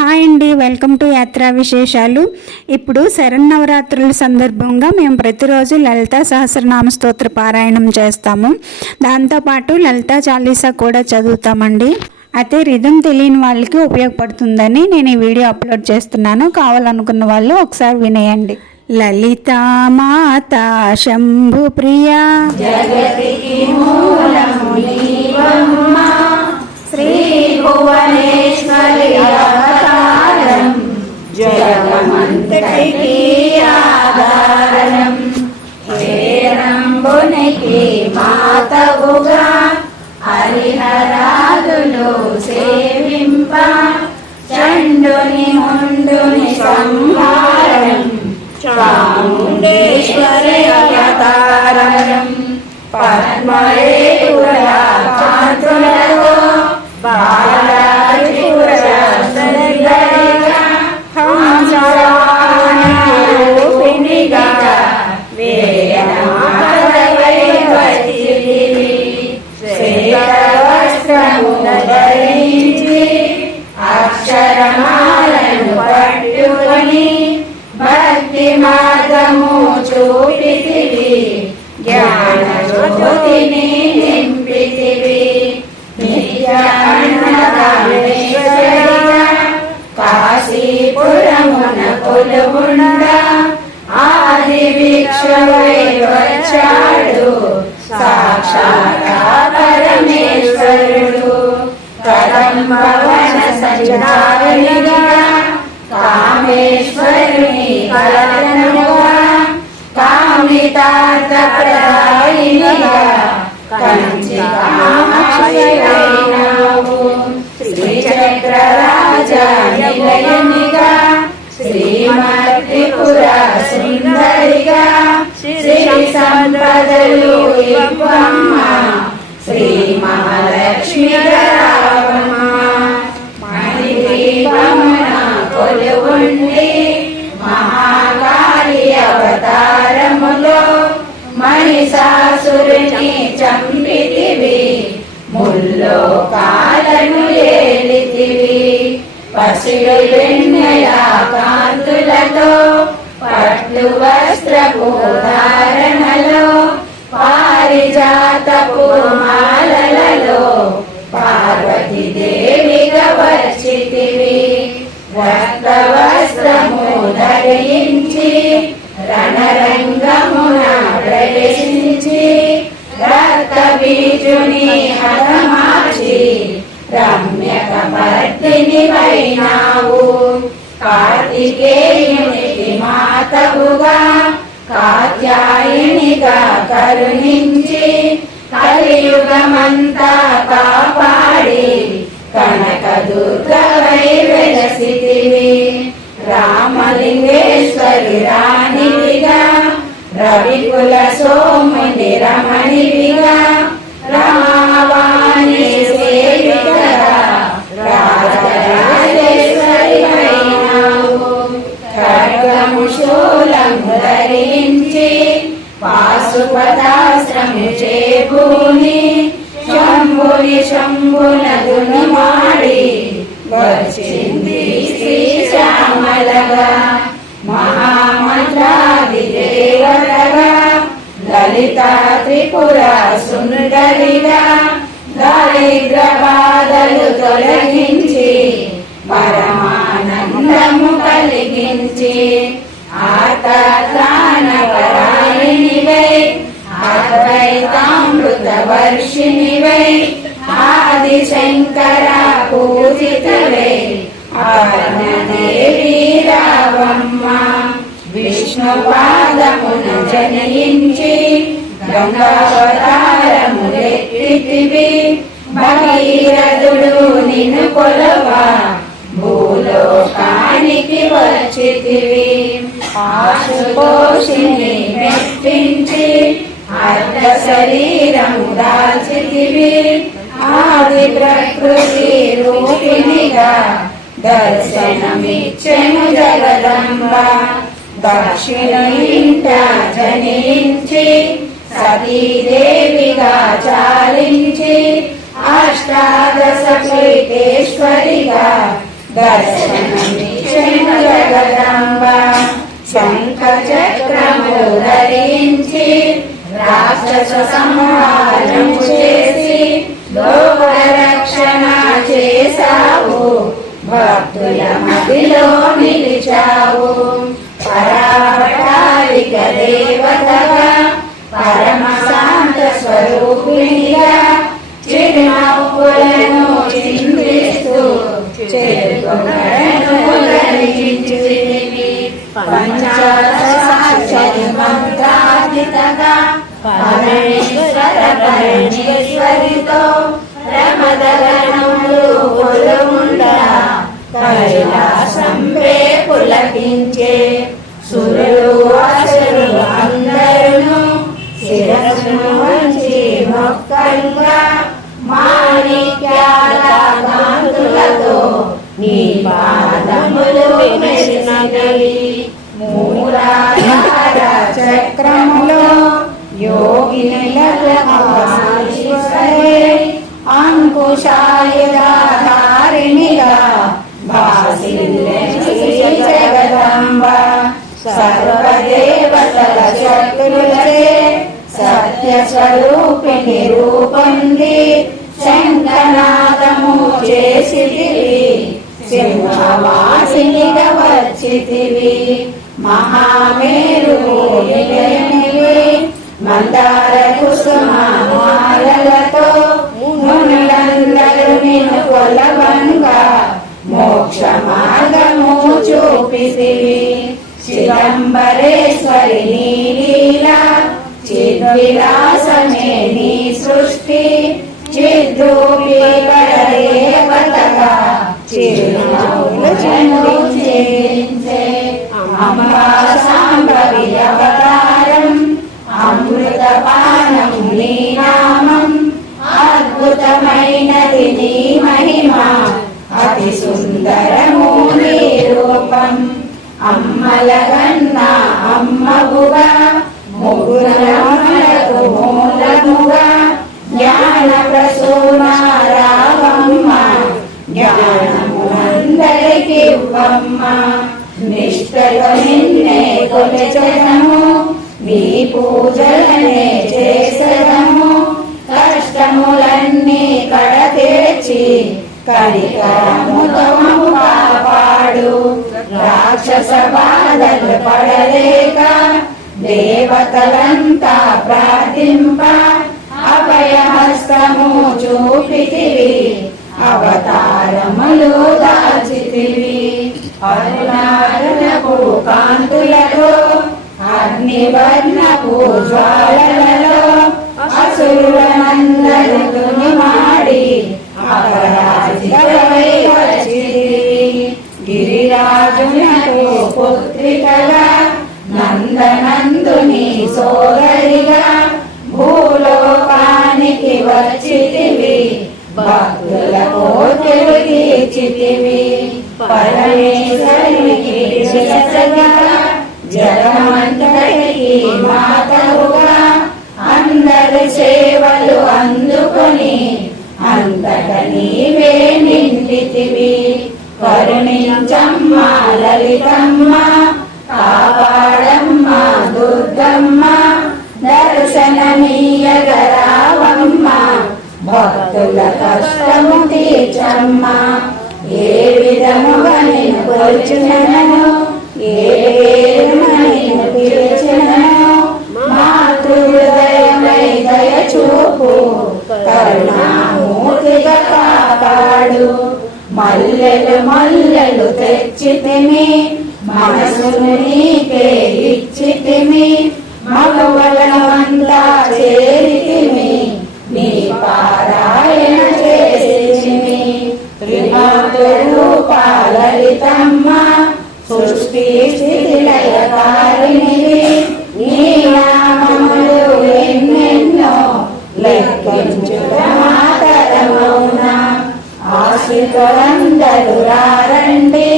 Hi అండి, welcome to యాత్రా విశేషాలు. ఇప్పుడు శరన్నవరాత్రుల సందర్భంగా మేము ప్రతిరోజు లలితా సహస్రనామ స్తోత్ర పారాయణం చేస్తాము. దాంతోపాటు లలితా చాలీసా కూడా చదువుతామండి. అయితే రిధం తెలియని వాళ్ళకి ఉపయోగపడుతుందని నేను ఈ వీడియో అప్లోడ్ చేస్తున్నాను. కావాలనుకున్న వాళ్ళు ఒకసారి వినేయండి. లలితా మాతా శంభు ప్రియా జగతికి మూలము నీవమ్మా, శ్రీ భువనేశ్వరి అవతారం, జగమంతటికి ఆధారం, హేరంబునికి మాతవుగా హరిహరాదులు సేవింప, చండుని ముండుని సంహారం, చాముండేశ్వరి అవతారం, పద్మరేకుల కాంతులతో బాలాత్రిపురసుందరిగా హంసవాహనరూపిణిగా వేదమాతవై వచ్చితివి. శ్వేతవస్త్రమున ధరించి అక్షరమాలను పట్టుకొని భక్తి మార్గము చూపితివి, జ్ఞాన జ్యోతిని నింపితివి. నిత్య అన్నదానేశ్వరిగా కాశీపురమున కొలువుండ ఆది భిక్షువై వచ్చాడు సాక్షాత్ పరమేశ్వరుడు. కదంబవన సంచారిగా కామేశ్వరుని కలనముగా కామితార్థ ప్రదాయినిగా కంచి కామాక్షివైనావు. శ్రీచక్రరాజ నిలయనిగా శ్రీమత్రిపుర సుందరిగా శ్రీ సంపదలు ఇవ్వమ్మ, శ్రీ మహాలక్ష్మి రావమ్మ. మణిదీపమున కొలువుండి మహాకాళి అవతారములో మహిషాసురుని చంపితివి, ముల్లోకాలను ఏలితివి. పసిడి వెన్నెల కాంతులతో పట్లు వస్త్రపు ధారణలో పారిజాతపు మాలలలో పార్వతీదేవిగా వచ్చితివి. రక్త వస్త్రము ధరించి రణరంగమున ప్రవేశించి రక్త బీజుని హతమార్చి రమ్యక పర్తిని వైనావు. కార్తికేయునికి మాతవుగా కాత్యాయనిగా కరుణించి కలియుగమంతా కాపాడి కనక దుర్గవై వెలసితివి. రామలింగేశ్వరి రాణివిగా రవికుల సోముని రమణివిగా రమావాణి సేవికగా రాజరాజేశ్వరి వైనావు. ఖడ్గము శూలము ధరించి పాశుపతాస్త్రము చేబూని శంభుని శంభునదుని మాడి వచ్చింది శ్రీశ్యామలగా. మహామంత్రాది దేవతగా లలితా త్రిపుర సుందరిగా దారిద్ర బాధలు తొలగించి పరమానందము కలిగించి ఆర్తత్రాణపరాయణివై అద్వైతామృత వర్షిణివై ఆదిశంకర పూజితవై ఆజ్ఞదేవి రావమ్మ. విష్ణుపాదమున జనయించి గంగావతారములెత్తితివి, భగీరథుడు నిన్ను కొలవా భూలోకానికి వచ్చితివి. ఆశుతోషిని మెప్పించి అర్ధ శరీరము దాల్చితివి, ఆది ప్రకృతి రూపిణిగా దర్శనమిచ్చెను జగదంబ. దక్షిణ ఇంట జనించి సతీదేవిగా చాలించి అష్టాదశ పీఠేశ్వరిగా దర్శనమిచ్చెను జగదంబ శంఖ చక్రములు ధరించి రాక్షస సంహారము చేసి లోక రక్షణ చేశావు భక్తుల మదిలో నిలిచావు పరావతారిక దేవతగా పరమ శాంత స్వరూపిణిగా చిరునవ్వులను చిందిస్తూ చెరుకులను ధరించితివి పంచాక్షరి మంత్రాధితగా పరమేశ్వరితో ప్రమదగణములు కొలువుండా కైలాసంపే పులకించే సురులు అసురులు అందరును శిరస్సును వంచి మొక్కలుగా మాణిక్యాల కాంతులతో నీ పాదములు మెరిసినవి మూలాధార చక్రములో యోగినులకు అంకుశాయుధారిణిగా భాసిల్లెను జగదంబ సర్వదేవతల శక్తులచే సత్య స్వరూపిణి రూపొంది శంఖనాదము చేసితివి సింహవాసినిగా వచ్చితివి మహామేరు నిలయనివి మందార కుసుమాలతో మునులందరూ నిన్ను కొలవంగా మోక్ష మార్గము చూపితివి చిదంబరేశ్వరి నీ లీలా చిద్విలాసమే నీ సృష్టి చిద్రూపీ పరదేవతగా చిరునవ్వులు చిందించే అంబా శాంభవి అవతారం అమృతపానం నీ నామం అద్భుతమైనది నీ మహిమ అతి సుందరము నీ రూపం అమ్మలగన్న అమ్మవుగా ముగ్గురములకు మూలముగా జ్ఞాన ప్రసూనారావమ్మ జ్ఞానము అందరికి ఇవ్వమ్మ నిష్ఠతో నిన్నే కొలిచెదము నీ పూజలనే చేసెదము కష్టములన్నీ కడతీర్చి కనికరముతో కాపాడు రాక్షస బాధలు పడలేక దేవతలంతా ప్రార్థింప అభయహస్తము చూపితివి అవతారములు దాచితివి అరుణారుణపు కాంతులలో అగ్నివర్ణపు జ్వాలలలో అసురులనందరిని మాడి అపరాజితవై వచ్చితివి గిరిరాజునకు పుత్రికగా నందనందుని సోదరిగా భూలోకానికి వచ్చితివి భక్తుల కోర్కెలు తీర్చితివి పరమేశ్వరునికి శిరసగా జగమంతటికి మాతవుగా అందరి సేవలు అందుకొని అంతట నీవే నిండితివి కరుణించమ్మ లలితమ్మ కాపాడమ్మ దుర్గమ్మ దర్శనమీయగరావమ్మ భక్తుల కష్టము తీర్చమ్మ ఏ విధముగా నేను కొలిచినను ఏ పేరున నేను పిలిచినను మాతృహృదయమై దయ చూపు కరుణామూర్తిగా కాపాడు మల్లెలు మల్లెలు తెచ్చితిమి మనసును నీకే ఇచ్చితిమి మగవలమంతా చేరితిమి నీ పారాయణ చేసితిమి త్రిమాతృరూప లలితమ్మ సృష్టి స్థితి లయకారిణివి నీ నామములు ఎన్నెన్నో లెక్కించుట మాతరమౌనా ఆశ్రితులందరూ రారండి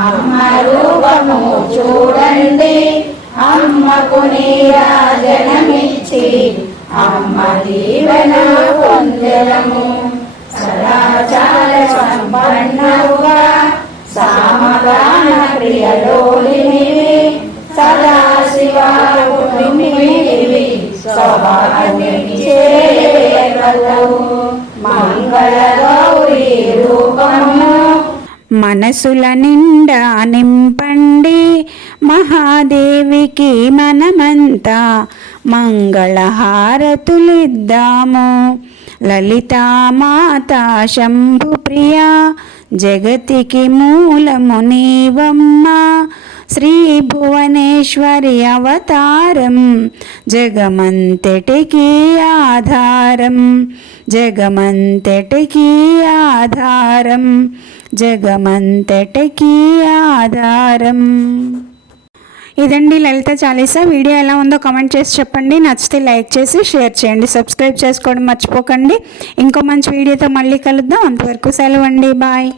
అమ్మ రూపము చూడండి అమ్మకు నీరాజనమిచ్చి అమ్మ దీవెన పొందెదము సదాచార సంపన్నవుగా సామగాన ప్రియలోలినివి సదాశివాకుటుంబినివి సౌభాగ్యమిచ్చేయగలవు మంగళ గౌరీ రూపము మనసుల నిండా నింపండి మహాదేవికి మనమంతా మంగళహారతులిద్దాము. లలితామాతా శంభుప్రియ జగతికి మూలము నీవమ్మ శ్రీ భువనేశ్వరి అవతారం జగమంతటికి ఆధారం జగమంతటికి ఆధారం జగమంతటికి ఆధారం. ఇదండి లలిత చాలీసా. వీడియో ఎలా ఉందో కామెంట్ చేసి చెప్పండి. నచ్చితే లైక్ చేసి షేర్ చేయండి. సబ్స్క్రైబ్ చేసుకోవడం మర్చిపోకండి. ఇంకో మంచి వీడియోతో మళ్ళీ కలుద్దాం. అంతవరకు సెలవండి. బాయ్.